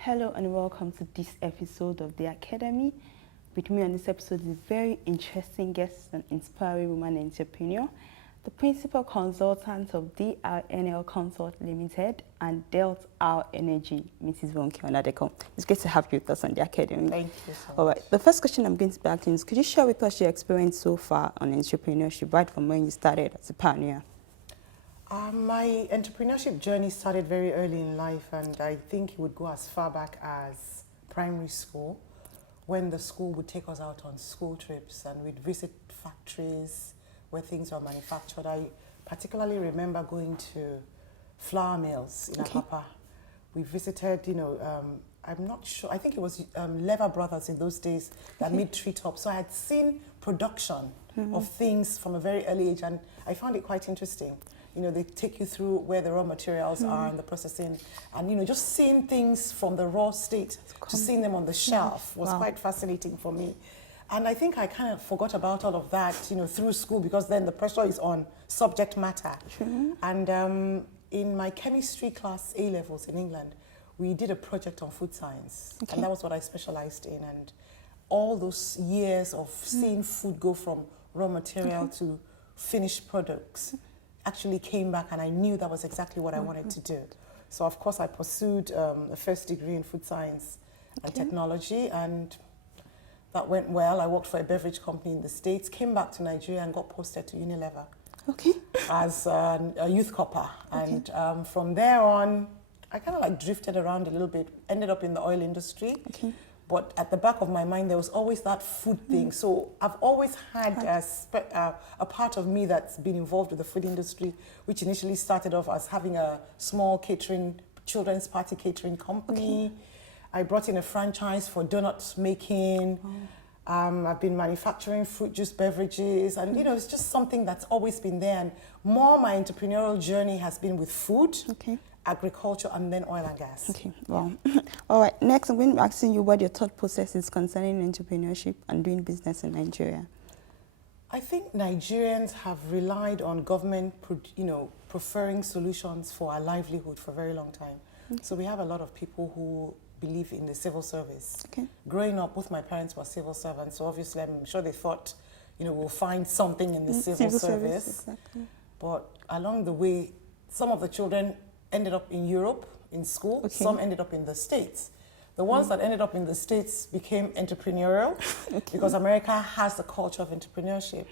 Hello and welcome to this episode of The Academy. With me on this episode is a very interesting guest and inspiring woman entrepreneur, the principal consultant of DRNL Consult Limited and Delta R Energy, Mrs. Wonke Onadeko. It's great to have you with us on The Academy. Thank you so much. All right, the first question I'm going to be asking is, could you share with us your experience so far on entrepreneurship, right from when you started as a pioneer? My entrepreneurship journey started very early in life, and I think it would go as far back as primary school, when the school would take us out on school trips and we'd visit factories where things were manufactured. I particularly remember going to flour mills in Apapa. We visited, I'm not sure, I think it was Lever Brothers in those days that made treetops. So I had seen production of things from a very early age, and I found it quite interesting. They take you through where the raw materials are and the processing, and just seeing things from the raw state to seeing them on the shelf was quite fascinating for me. And I think I kind of forgot about all of that, through school, because then the pressure is on subject matter. And in my chemistry class, A-levels in England, we did a project on food science, and that was what I specialized in. And all those years of seeing food go from raw material to finished products actually came back, and I knew that was exactly what I wanted to do. So of course I pursued a first degree in food science and technology, and that went well. I worked for a beverage company in the States, came back to Nigeria and got posted to Unilever as a youth copper. And from there on, I kind of drifted around a little bit, ended up in the oil industry. But at the back of my mind, there was always that food thing. So I've always had a part of me that's been involved with the food industry, which initially started off as having a small children's party catering company. I brought in a franchise for donut making. I've been manufacturing fruit juice beverages. And, it's just something that's always been there. And more my entrepreneurial journey has been with food, agriculture, and then oil and gas. Wow. All right, next I'm going to be asking you what your thought process is concerning entrepreneurship and doing business in Nigeria. I think Nigerians have relied on government, preferring solutions for our livelihood for a very long time. So we have a lot of people who believe in the civil service. Growing up, both my parents were civil servants, so obviously I'm sure they thought, we'll find something in the civil service. But along the way, some of the children ended up in Europe in school, some ended up in the States. The ones that ended up in the States became entrepreneurial because America has the culture of entrepreneurship.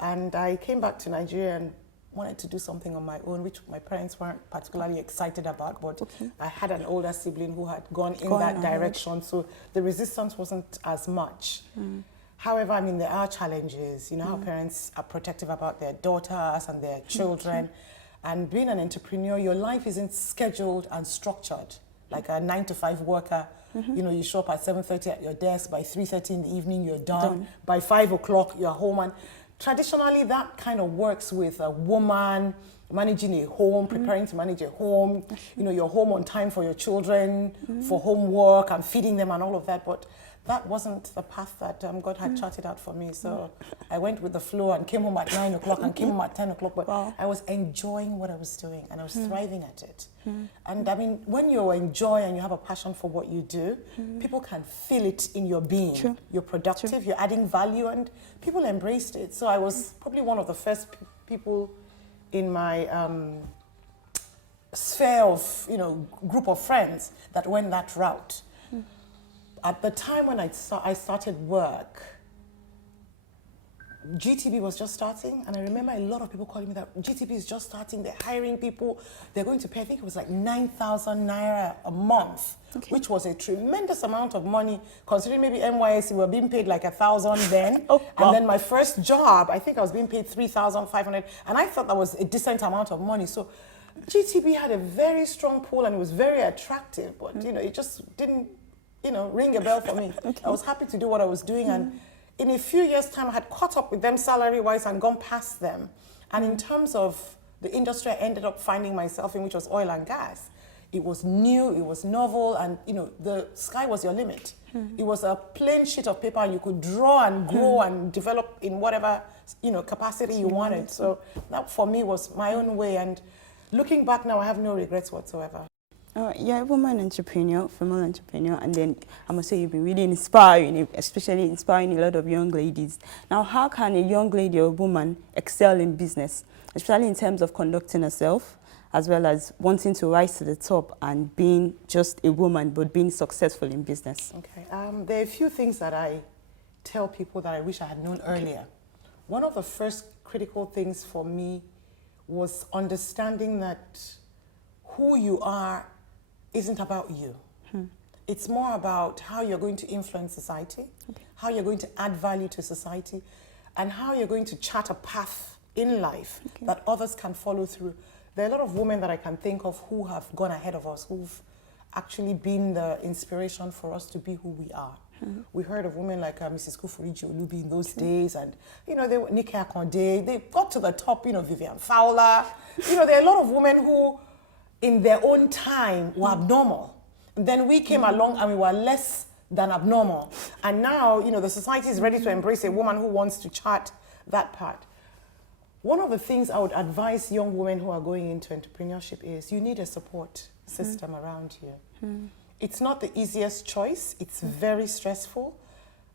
And I came back to Nigeria and wanted to do something on my own, which my parents weren't particularly excited about, but I had an older sibling who had gone in that direction, so the resistance wasn't as much. However, there are challenges. How parents are protective about their daughters and their children. And being an entrepreneur, your life isn't scheduled and structured like a 9-to-5 worker. You show up at 7:30 at your desk, by 3:30 in the evening you're done. By 5 o'clock you're home. And traditionally that kind of works with a woman managing a home, preparing to manage a home. You're home on time for your children, for homework and feeding them and all of that. But that wasn't the path that God had charted out for me. So I went with the flow and came home at 9 o'clock and came home at 10 o'clock. But I was enjoying what I was doing and I was thriving at it. And when you enjoy and you have a passion for what you do, people can feel it in your being. You're productive, you're adding value, and people embraced it. So I was probably one of the first people in my sphere of, group of friends that went that route. At the time when I started work, GTB was just starting, and I remember a lot of people calling me that GTB is just starting, they're hiring people, they're going to pay, I think it was like 9,000 naira a month, which was a tremendous amount of money, considering maybe NYSC were being paid like 1,000 then. And then my first job, I think I was being paid 3,500, and I thought that was a decent amount of money. So GTB had a very strong pull and it was very attractive, but it just didn't ring a bell for me. I was happy to do what I was doing, and in a few years' time, I had caught up with them salary-wise and gone past them. And in terms of the industry I ended up finding myself in, which was oil and gas, it was new, it was novel, and the sky was your limit. It was a plain sheet of paper, and you could draw and grow and develop in whatever capacity you wanted. So that for me was my own way, and looking back now, I have no regrets whatsoever. You're a woman entrepreneur, female entrepreneur, and then I must say you've been really inspiring, especially inspiring a lot of young ladies. Now, how can a young lady or a woman excel in business, especially in terms of conducting herself, as well as wanting to rise to the top and being just a woman, but being successful in business? Okay, there are a few things that I tell people that I wish I had known earlier. One of the first critical things for me was understanding that who you are isn't about you. It's more about how you're going to influence society, how you're going to add value to society, and how you're going to chart a path in life that others can follow through. There are a lot of women that I can think of who have gone ahead of us, who've actually been the inspiration for us to be who we are. We heard of women like Mrs. Kufuriji Olubi in those days, and they were Nike Akonde. They got to the top, Vivian Fowler. There are a lot of women who, in their own time, were abnormal. And then we came along and we were less than abnormal. And now, the society is ready to embrace a woman who wants to chart that part. One of the things I would advise young women who are going into entrepreneurship is you need a support system around you. It's not the easiest choice. It's very stressful.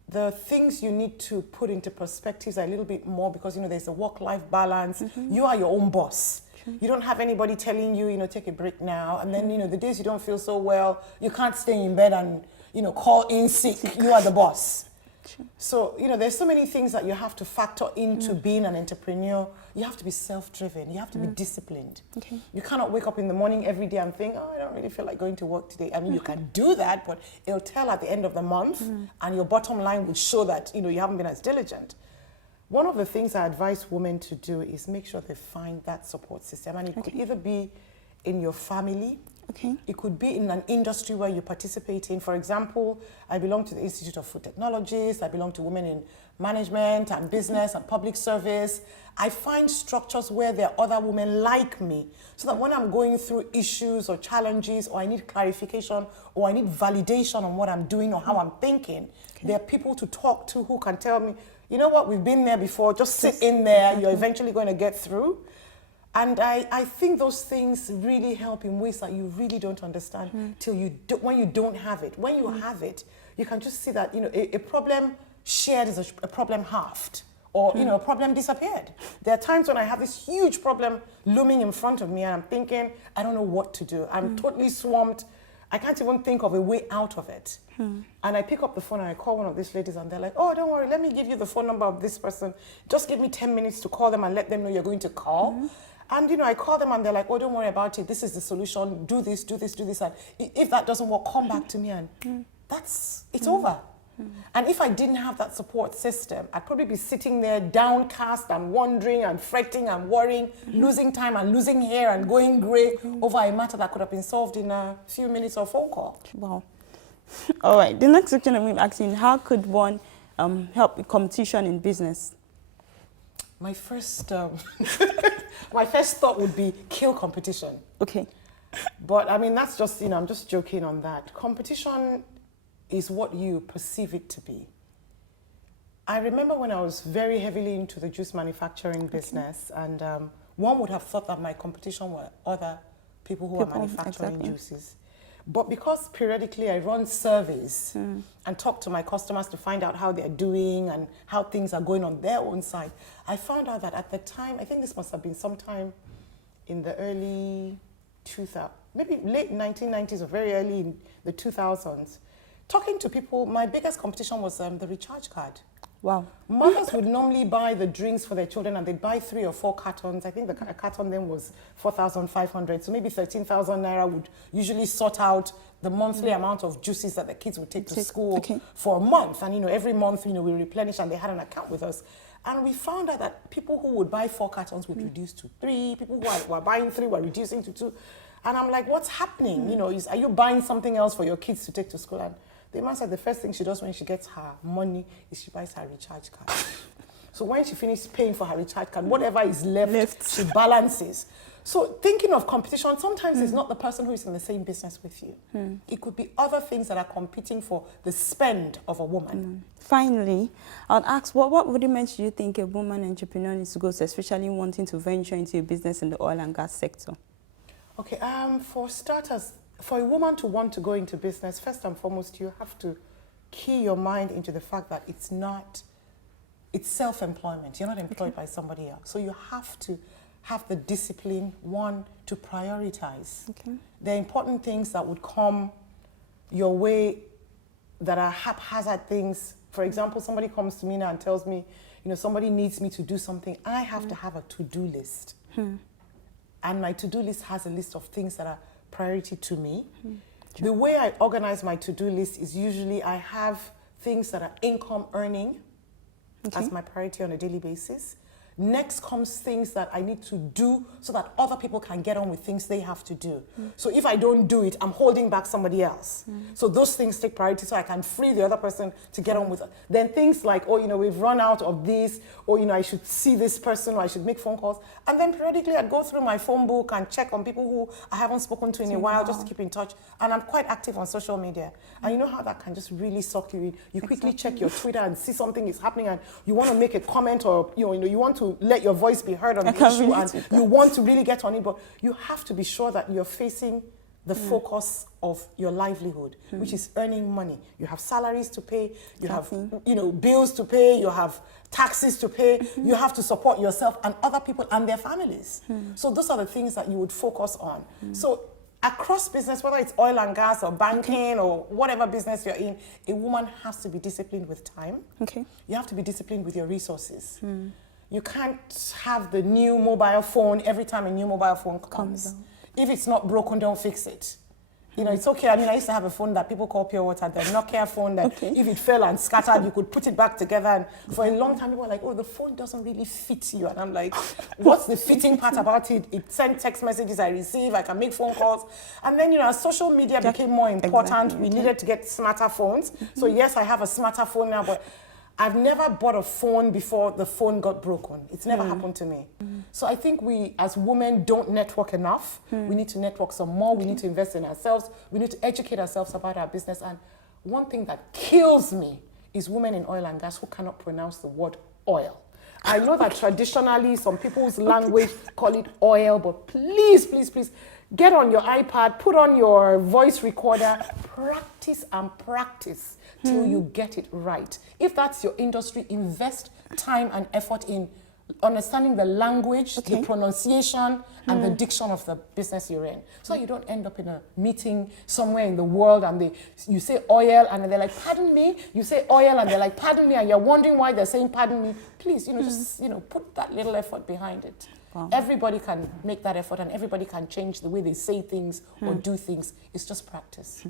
The things you need to put into perspective are a little bit more because, there's a work-life balance. You are your own boss. You don't have anybody telling you, take a break now. And then, the days you don't feel so well, you can't stay in bed and, call in sick. You are the boss. So, there's so many things that you have to factor into being an entrepreneur. You have to be self-driven. You have to be disciplined. You cannot wake up in the morning every day and think, I don't really feel like going to work today. I mean, you can do that, but it'll tell at the end of the month, and your bottom line will show that, you haven't been as diligent. One of the things I advise women to do is make sure they find that support system. And it could either be in your family, it could be in an industry where you participate in. For example, I belong to the Institute of Food Technologies. I belong to Women in Management and Business and Public Service. I find structures where there are other women like me, so that when I'm going through issues or challenges, or I need clarification, or I need validation on what I'm doing or how I'm thinking, there are people to talk to who can tell me, you know what, we've been there before, just sit in there, you're eventually going to get through. And I think those things really help in ways that you really don't understand till when you don't have it. When you have it, you can just see that, a problem shared is a problem halved, or, a problem disappeared. There are times when I have this huge problem looming in front of me and I'm thinking, I don't know what to do. I'm totally swamped. I can't even think of a way out of it. And I pick up the phone and I call one of these ladies and they're like, oh, don't worry, let me give you the phone number of this person. Just give me 10 minutes to call them and let them know you're going to call. And, I call them and they're like, oh, don't worry about it. This is the solution. Do this, do this, do this. And if that doesn't work, come back to me and it's over. And if I didn't have that support system, I'd probably be sitting there downcast and wondering and fretting and worrying, losing time and losing hair and going gray over a matter that could have been solved in a few minutes of phone call. Wow. All right. The next section I'm asking, how could one help with competition in business? My first, my first thought would be kill competition. Okay. But I mean, that's just, I'm just joking on that. Competition is what you perceive it to be. I remember when I was very heavily into the juice manufacturing business, and one would have thought that my competition were other people who are manufacturing juices. But because periodically I run surveys and talk to my customers to find out how they're doing and how things are going on their own side, I found out that at the time, I think this must have been sometime in the early 2000s, maybe late 1990s or very early in the 2000s, talking to people, my biggest competition was the recharge card. Wow. Mothers would normally buy the drinks for their children and they'd buy 3 or 4 cartons. I think the carton then was 4,500. So maybe 13,000 naira would usually sort out the monthly amount of juices that the kids would take to school for a month. And, every month, we replenish, and they had an account with us. And we found out that people who would buy 4 cartons would reduce to 3. People who were buying 3 were reducing to 2. And I'm like, what's happening? Are you buying something else for your kids to take to school? And the man said the first thing she does when she gets her money is she buys her recharge card. So when she finishes paying for her recharge card, whatever is left. She balances. So thinking of competition, sometimes it's not the person who is in the same business with you. It could be other things that are competing for the spend of a woman. Finally, I'll ask, what rudiments do you think a woman entrepreneur needs to go to, especially wanting to venture into a business in the oil and gas sector? Okay, for starters, for a woman to want to go into business, first and foremost, you have to key your mind into the fact that it's self-employment. You're not employed by somebody else. So you have to have the discipline, one, to prioritize. There are important things that would come your way that are haphazard things. For example, somebody comes to me now and tells me, somebody needs me to do something. I have to have a to-do list. And my to-do list has a list of things that are priority to me. The way I organize my to-do list is usually I have things that are income earning as my priority on a daily basis. Next comes things that I need to do so that other people can get on with things they have to do. So if I don't do it, I'm holding back somebody else. So those things take priority so I can free the other person to get on with it. Then things like, we've run out of this, or, I should see this person, or I should make phone calls. And then periodically I'd go through my phone book and check on people who I haven't spoken to in a while, just to keep in touch. And I'm quite active on social media. And you know how that can just really suck you in. You quickly check your Twitter and see something is happening, and you want to make a comment, or you want to let your voice be heard on the issue, and you want to really get on it, but you have to be sure that you're facing the focus of your livelihood, which is earning money. You have salaries to pay, you have bills to pay, you have taxes to pay, you have to support yourself and other people and their families. So those are the things that you would focus on. So across business, whether it's oil and gas or banking or whatever business you're in, a woman has to be disciplined with time. You have to be disciplined with your resources. You can't have the new mobile phone every time a new mobile phone comes. If it's not broken, don't fix it. It's okay. I used to have a phone that people call pure water, the Nokia phone that if it fell and scattered, you could put it back together. And for a long time, people were like, the phone doesn't really fit you. And I'm like, what's the fitting part about it? It sends text messages I receive, I can make phone calls. And then, as social media became more important, we needed to get smarter phones. So yes, I have a smarter phone now, but I've never bought a phone before the phone got broken. It's never happened to me. So I think we, as women, don't network enough. We need to network some more. We need to invest in ourselves. We need to educate ourselves about our business. And one thing that kills me is women in oil and gas who cannot pronounce the word oil. I know that traditionally some people's language call it oil, but please, please, please, get on your iPad, put on your voice recorder, practice and practice till you get it right. If that's your industry, invest time and effort in understanding the language, the pronunciation, and the diction of the business you're in. So you don't end up in a meeting somewhere in the world and you say oil and they're like, pardon me? You say oil and they're like, pardon me? And you're wondering why they're saying pardon me. Please, just, put that little effort behind it. Everybody can make that effort and everybody can change the way they say things or do things. It's just practice.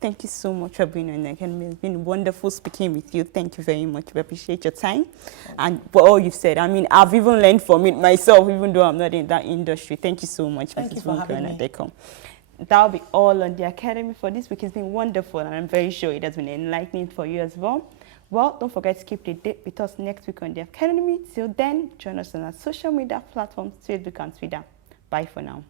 Thank you so much for being on the Academy. It's been wonderful speaking with you. Thank you very much. We appreciate your time and for all you've said. I've even learned from it myself, even though I'm not in that industry. Thank you so much, Thank you for having me. That'll be all on the Academy for this week. It's been wonderful and I'm very sure it has been enlightening for you as well. Well, don't forget to keep the date with us next week on the Academy. Till then, join us on our social media platforms, Facebook and Twitter. Bye for now.